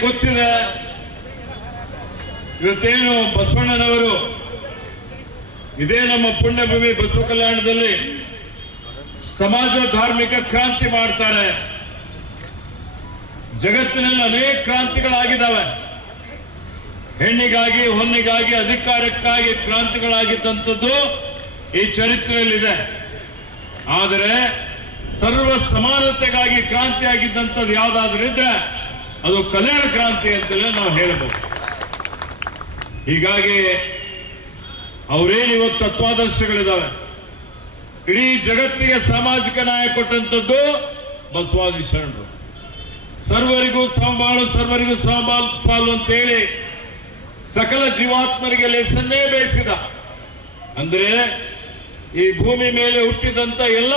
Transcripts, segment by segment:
ಗೊತ್ತಿದೆ ಇವತ್ತೇನು ಬಸವಣ್ಣನವರು, ಇದೇ ನಮ್ಮ ಪುಣ್ಯಭೂಮಿ ಬಸವ ಕಲ್ಯಾಣದಲ್ಲಿ ಸಮಾಜ ಧಾರ್ಮಿಕ ಕ್ರಾಂತಿ ಮಾಡ್ತಾರೆ. ಜಗತ್ತಿನಲ್ಲಿ ಅನೇಕ ಕ್ರಾಂತಿಗಳಾಗಿದ್ದಾವೆ. ಹೆಣ್ಣಿಗಾಗಿ, ಹೊನ್ನಿಗಾಗಿ, ಅಧಿಕಾರಕ್ಕಾಗಿ ಕ್ರಾಂತಿಗಳಾಗಿದ್ದಂಥದ್ದು ಈ ಚರಿತ್ರೆಯಲ್ಲಿದೆ. ಆದರೆ ಸರ್ವ ಸಮಾನತೆಗಾಗಿ ಕ್ರಾಂತಿ ಆಗಿದ್ದಂಥದ್ದು ಯಾವುದಾದ್ರೂ ಇದ್ರೆ ಅದು ಕಲ್ಯಾಣ ಕ್ರಾಂತಿ ಅಂತಲೇ ನಾವು ಹೇಳಬಹುದು. ಹೀಗಾಗಿ ಅವರೇನು ಇವತ್ತು ತತ್ವಾದರ್ಶಗಳಿದ್ದಾವೆ ಇಡೀ ಜಗತ್ತಿಗೆ ಸಾಮಾಜಿಕ ನ್ಯಾಯ ಕೊಟ್ಟಂಥದ್ದು ಬಸವಾದಿ ಶರಣರು. ಸರ್ವರಿಗೂ ಸಮಬಾಳು ಸರ್ವರಿಗೂ ಸಮಬಾಳು ಪಾಲು ಅಂತೇಳಿ ಸಕಲ ಜೀವಾತ್ಮರಿಗೆ ಲೆಸನ್ನೇ ಬೇಯಿಸಿದ. ಅಂದ್ರೆ ಈ ಭೂಮಿ ಮೇಲೆ ಹುಟ್ಟಿದಂತ ಎಲ್ಲ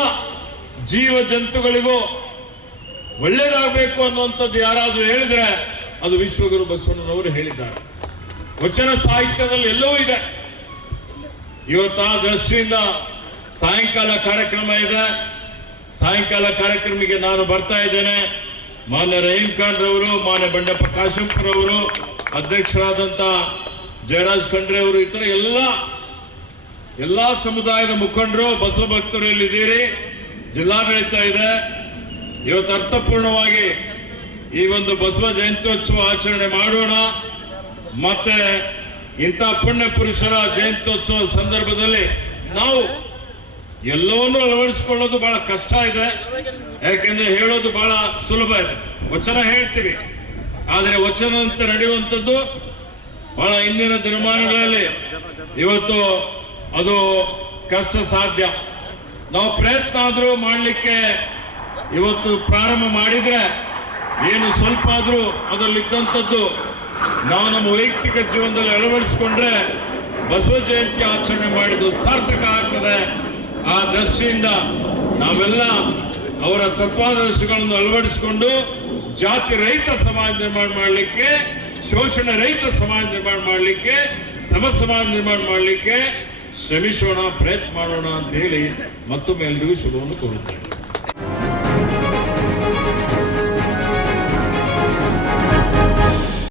ಜೀವ ಜಂತುಗಳಿಗೂ ಒಳ್ಳೇದಾಗಬೇಕು ಅನ್ನುವಂಥದ್ದು ಯಾರಾದರೂ ಹೇಳಿದ್ರೆ ಅದು ವಿಶ್ವಗುರು ಬಸವಣ್ಣನವರು ಹೇಳಿದ್ದಾರೆ. ವಚನ ಸಾಹಿತ್ಯದಲ್ಲಿ ಎಲ್ಲವೂ ಇದೆ. ಇವತ್ತು ಆ ದೃಷ್ಟಿಯಿಂದ ಸಾಯಂಕಾಲ ಕಾರ್ಯಕ್ರಮ ಇದೆ. ಸಾಯಂಕಾಲ ಕಾರ್ಯಕ್ರಮಕ್ಕೆ ನಾನು ಬರ್ತಾ ಇದ್ದೇನೆ. ಮಾನ್ಯ ರಹೀಂ ಖಾನ್ ರವರು ಮಾನ್ಯ ಬಂಡೆಪ್ಪ ಕಾಶಂಪುರವರು ಅಧ್ಯಕ್ಷರಾದಂತ ಜಯರಾಜ್ ಖಂಡ್ರೆ ಅವರು ಇತರ ಎಲ್ಲ, ಎಲ್ಲಾ ಸಮುದಾಯದ ಮುಖಂಡರು, ಬಸವ ಭಕ್ತರು ಇಲ್ಲಿದ್ದೀರಿ ಜಿಲ್ಲಾಡಳಿತ ಇದೆ. ಇವತ್ತು ಅರ್ಥಪೂರ್ಣವಾಗಿ ಈ ಒಂದು ಬಸವ ಜಯಂತ್ಯೋತ್ಸವ ಆಚರಣೆ ಮಾಡೋಣ. ಮತ್ತೆ ಇಂಥ ಪುಣ್ಯ ಪುರುಷರ ಜಯಂತ್ಯೋತ್ಸವ ಸಂದರ್ಭದಲ್ಲಿ ನಾವು ಎಲ್ಲವನ್ನೂ ಅಳವಡಿಸಿಕೊಳ್ಳೋದು ಬಹಳ ಕಷ್ಟ ಇದೆ. ಯಾಕೆಂದ್ರೆ ಹೇಳೋದು ಬಹಳ ಸುಲಭ ಇದೆ. ವಚನ ಹೇಳ್ತೀವಿ. ಆದರೆ ವಚನದಂತೆ ನಡೆಯುವಂಥದ್ದು ಬಹಳ ಇಂದಿನ ದಿನಮಾನಗಳಲ್ಲಿ ಇವತ್ತು ಅದು ಕಷ್ಟ ಸಾಧ್ಯ. ನಾವು ಪ್ರಯತ್ನ ಆದರೂ ಮಾಡಲಿಕ್ಕೆ ಇವತ್ತು ಪ್ರಾರಂಭ ಮಾಡಿದ್ರೆ ಏನು ಸ್ವಲ್ಪ ಆದರೂ ಅದರಲ್ಲಿದ್ದಂಥದ್ದು ನಾವು ನಮ್ಮ ವೈಯಕ್ತಿಕ ಜೀವನದಲ್ಲಿ ಅಳವಡಿಸಿಕೊಂಡ್ರೆ ಬಸವ ಜಯಂತಿ ಆಚರಣೆ ಮಾಡಿದ್ದು ಸಾರ್ಥಕ ಆಗ್ತದೆ. ಆ ದೃಷ್ಟಿಯಿಂದ ನಾವೆಲ್ಲ ಅವರ ತತ್ವಾದರ್ಶಗಳನ್ನು ಅಳವಡಿಸಿಕೊಂಡು ಜಾತಿ ರಹಿತ ಸಮಾಜ ನಿರ್ಮಾಣ ಮಾಡಲಿಕ್ಕೆ, ಶೋಷಣೆ ರಹಿತ ಸಮಾಜ ನಿರ್ಮಾಣ ಮಾಡಲಿಕ್ಕೆ, ಸಮ ಸಮಾಜ ನಿರ್ಮಾಣ ಮಾಡಲಿಕ್ಕೆ ಶ್ರಮಿಸೋಣ, ಪ್ರಯತ್ನ ಮಾಡೋಣ ಅಂತ ಹೇಳಿ ಮತ್ತೊಮ್ಮೆ ಎಲ್ರಿಗೂ ಶುಭವನ್ನು ಕೋರುತ್ತೇನೆ.